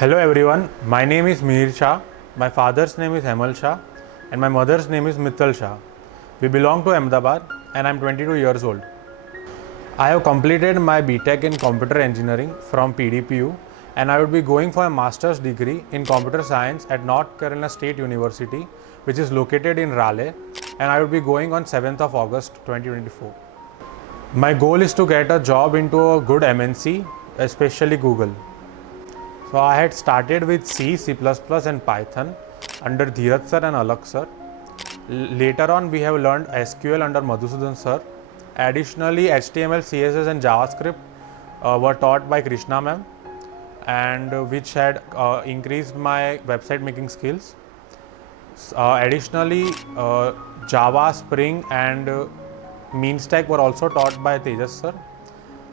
Hello everyone, my name is Mihir Shah, my father's name is Hemal Shah and my mother's name is Mittal Shah. We belong to Ahmedabad and I'm 22 years old. I have completed my BTech in computer engineering from PDPU and I would be going for a master's degree in computer science at North Carolina State University, which is located in Raleigh, and I would be going on 7th of August 2024. My goal is to get a job into a good MNC, especially Google. So I had started with C, C++ and Python under Dheeraj sir and Alak sir. Later on we have learned SQL under Madhusudan sir. Additionally, HTML, CSS and JavaScript were taught by Krishna ma'am, and which had increased my website making skills. Additionally, Java, Spring and MeanStack were also taught by Tejas sir,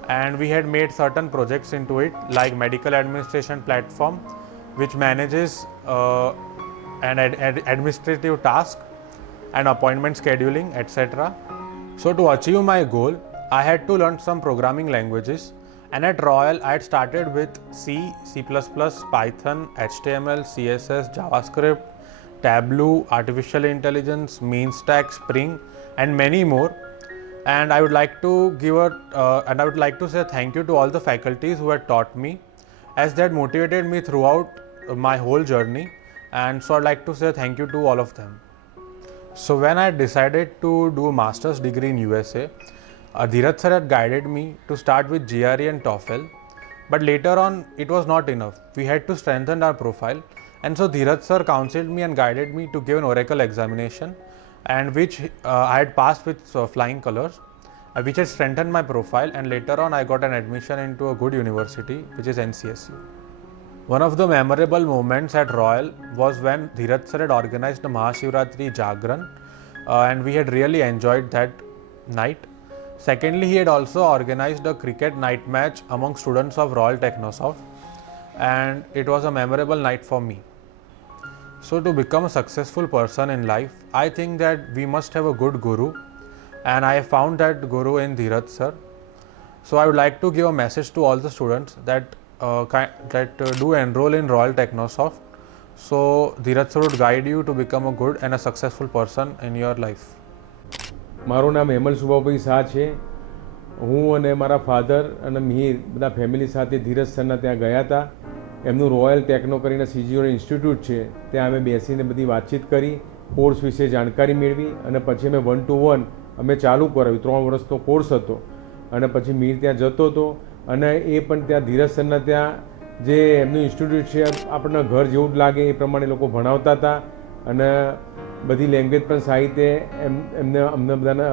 and we had made certain projects into it, like medical administration platform which manages an administrative task and appointment scheduling, etc. So to achieve my goal, I had to learn some programming languages, and at Royal I had started with C, C++, Python, HTML, CSS, JavaScript, Tableau, artificial intelligence, MeanStack, Spring and many more. And I would like to say thank you to all the faculties who had taught me, as they had motivated me throughout my whole journey, and so I'd like to say thank you to all of them. So when I decided to do a master's degree in USA, Dheeraj sir had guided me to start with GRE and TOEFL, but later on it was not enough. We had to strengthen our profile, and so Dheeraj sir counseled me and guided me to give an Oracle examination, and which I had passed with flying colors, which had strengthened my profile, and later on I got an admission into a good university, which is NCSU. One of the memorable moments at Royal was when Dheeraj sir had organized the Mahashivratri Jagran, and we had really enjoyed that night. Secondly, he had also organized a cricket night match among students of Royal Technosoft, and it was a memorable night for me. So to become a successful person in life, I think that we must have a good guru, and I have found that guru in Dheeraj sir. So I would like to give a message to all the students that do enroll in Royal Technosoft. So Dheeraj sir would guide you to become a good and a successful person in your life. મારું નામ હેમલ સુભાભાઈ શાહ છે. હું અને મારા father અને મિહિર બધા family સાથે ધીરજ સરના ત્યાં ગયા હતા. એમનું રોયલ ટેકનો કરીને CGO ઇન્સ્ટિટ્યૂટ છે, ત્યાં અમે બેસીને બધી વાતચીત કરી, કોર્સ વિશે જાણકારી મેળવી, અને પછી અમે 1 to 1 અમે ચાલુ કરાવ્યું. 3 વર્ષનો કોર્સ હતો, અને પછી મિહિર ત્યાં જતો હતો, અને એ પણ ત્યાં ધીરજ સરના ત્યાં જે એમનું ઇન્સ્ટિટ્યૂટ છે આપણને ઘર જેવું જ લાગે એ પ્રમાણે લોકો ભણાવતા હતા, અને બધી લેંગ્વેજ પણ સાહિત્ય અમને બધાને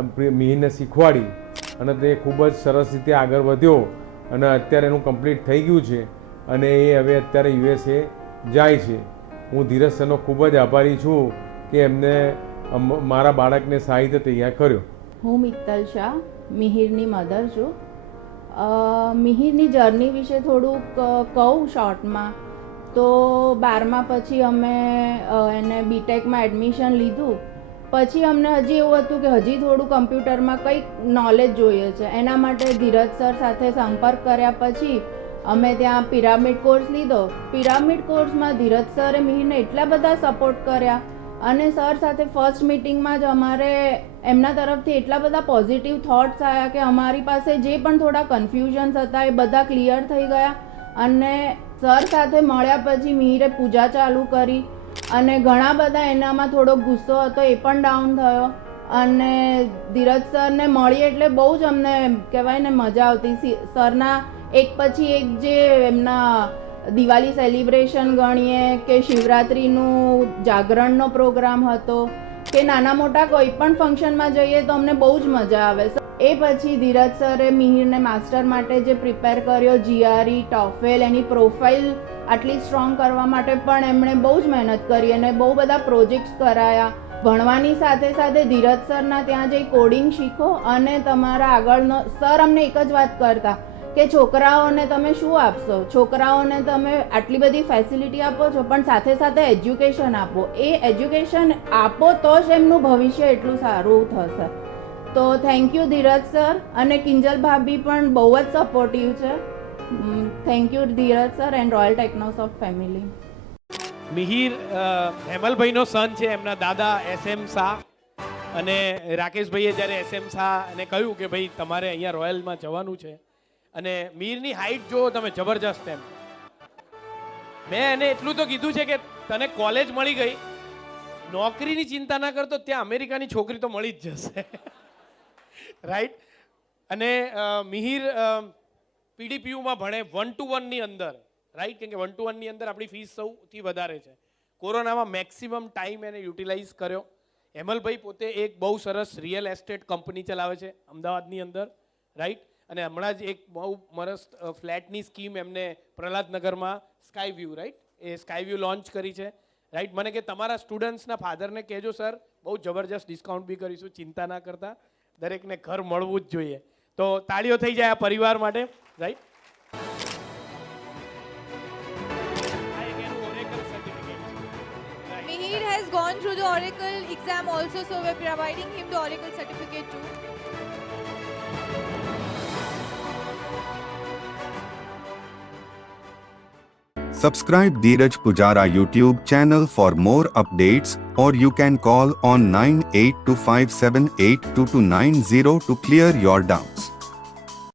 મિહિરને શીખવાડી, અને તે ખૂબ જ સરસ રીતે આગળ વધ્યો, અને અત્યારે એનું કમ્પ્લીટ થઈ ગયું છે, અને એ હવે અત્યારે USA જાય છે. હું ધીરજ સરનો ખૂબ જ આભારી છું કે એમને મારા બાળકને સાહિત્ય તૈયાર કર્યો. હું મિત્તલ શાહ, મિહિરની મધર છું. મિહિરની જર્ની વિશે થોડુંક કહું શોર્ટમાં, તો 12મા પછી અમે એને બીટેકમાં એડમિશન લીધું. પછી અમને હજી એવું હતું કે હજી થોડું કમ્પ્યુટરમાં કંઈક નોલેજ જોઈએ છે. એના માટે ધીરજ સર સાથે સંપર્ક કર્યા પછી અમે ત્યાં પિરામિડ કોર્સ લીધો. પિરામિડ કોર્સમાં ધીરજ સરે મિહિરને એટલા બધા સપોર્ટ કર્યા, અને સર સાથે ફર્સ્ટ મિટિંગમાં જ અમારે એમના તરફથી એટલા બધા પોઝિટિવ થોટ્સ આવ્યા કે અમારી પાસે જે પણ થોડા કન્ફ્યુઝન્સ હતા એ બધા ક્લિયર થઈ ગયા. અને સર સાથે મળ્યા પછી મિહિરે પૂજા ચાલુ કરી, અને ઘણા બધા એનામાં થોડો ગુસ્સો હતો એ પણ ડાઉન થયો. અને ધીરજ સરને મળી એટલે બહુ જ અમને કહેવાય ને મજા આવતી. સરના એક પછી એક જે એમના દિવાળી સેલિબ્રેશન ગણીએ કે શિવરાત્રિનું જાગરણનો પ્રોગ્રામ હતો કે નાના મોટા કોઈ પણ ફંક્શનમાં જઈએ તો અમને બહુ જ મજા આવે. એ પછી ધીરજ સરે મિહિરને માસ્ટર માટે જે પ્રિપેર કર્યો, GRE, TOEFL, એની પ્રોફાઇલ આટલી સ્ટ્રોંગ કરવા માટે પણ એમણે બહુ જ મહેનત કરી અને બહુ બધા પ્રોજેક્ટ્સ કરાયા. ભણવાની સાથે સાથે ધીરજ સરના ત્યાં જઈ કોડિંગ શીખો, અને તમારા આગળનો સર અમને એક જ વાત કરતા કે છોકરાઓને તમે શું આપશો, છોકરાઓને તમે આટલી બધી ફેસિલિટી આપો છો પણ સાથે સાથે એજ્યુકેશન આપો. એ એજ્યુકેશન આપો તો જ એમનું ભવિષ્ય એટલું સારું થશે. તો થેન્ક યુ ધીરજ સર, અને કિંજલ ભાભી પણ બહુ જ સપોર્ટિવ છે. Thank you Dheeraj sir and Royal Technosoft family. Mihir હેમલભાઈનો સન છે, એમના દાદા SM શાહ, અને રાકેશભાઈએ જ્યારે SM શાહને કહ્યું કે ભાઈ તમારે અહીંયા રોયલમાં જવાનું છે, અને મિહિરની હાઇટ જો તમે જબરજસ્ત એમ. મેં એને એટલું તો કીધું છે કે તને કોલેજ મળી ગઈ, નોકરીની ચિંતા ના કરતો, ત્યાં અમેરિકાની છોકરી તો મળી જ જશે. રાઈટ. અને મિહિર PDPUમાં ભણે 1 to 1 ની અંદર, રાઈટ, કેમ કે 1 to 1 ની અંદર આપણી ફીસ સૌથી વધારે છે. કોરોનામાં મેક્સિમમ ટાઈમ એને યુટિલાઇઝ કર્યો. હેમલભાઈ પોતે એક બહુ સરસ રિયલ એસ્ટેટ કંપની ચલાવે છે અમદાવાદની અંદર, રાઈટ, અને હમણાં જ એક બહુ મસ્ત ફ્લેટની સ્કીમ એમને પ્રહલાદનગરમાં સ્કાય વ્યૂ, રાઈટ, એ સ્કાય વ્યૂ લોન્ચ કરી છે, રાઈટ. મને કે તમારા સ્ટુડન્ટ્સના ફાધરને કહેજો સર, બહુ જબરજસ્ત ડિસ્કાઉન્ટ બી કરીશું, ચિંતા ના કરતા, દરેકને ઘર મળવું જ જોઈએ. તો તાળીઓ થઈ જાય આ પરિવાર માટે, right. Mihir has gone through the Oracle exam also, so we're providing him the Oracle certificate too. Subscribe Dheeraj Pujara YouTube channel for more updates, or you can call on 9825782290 to clear your doubts.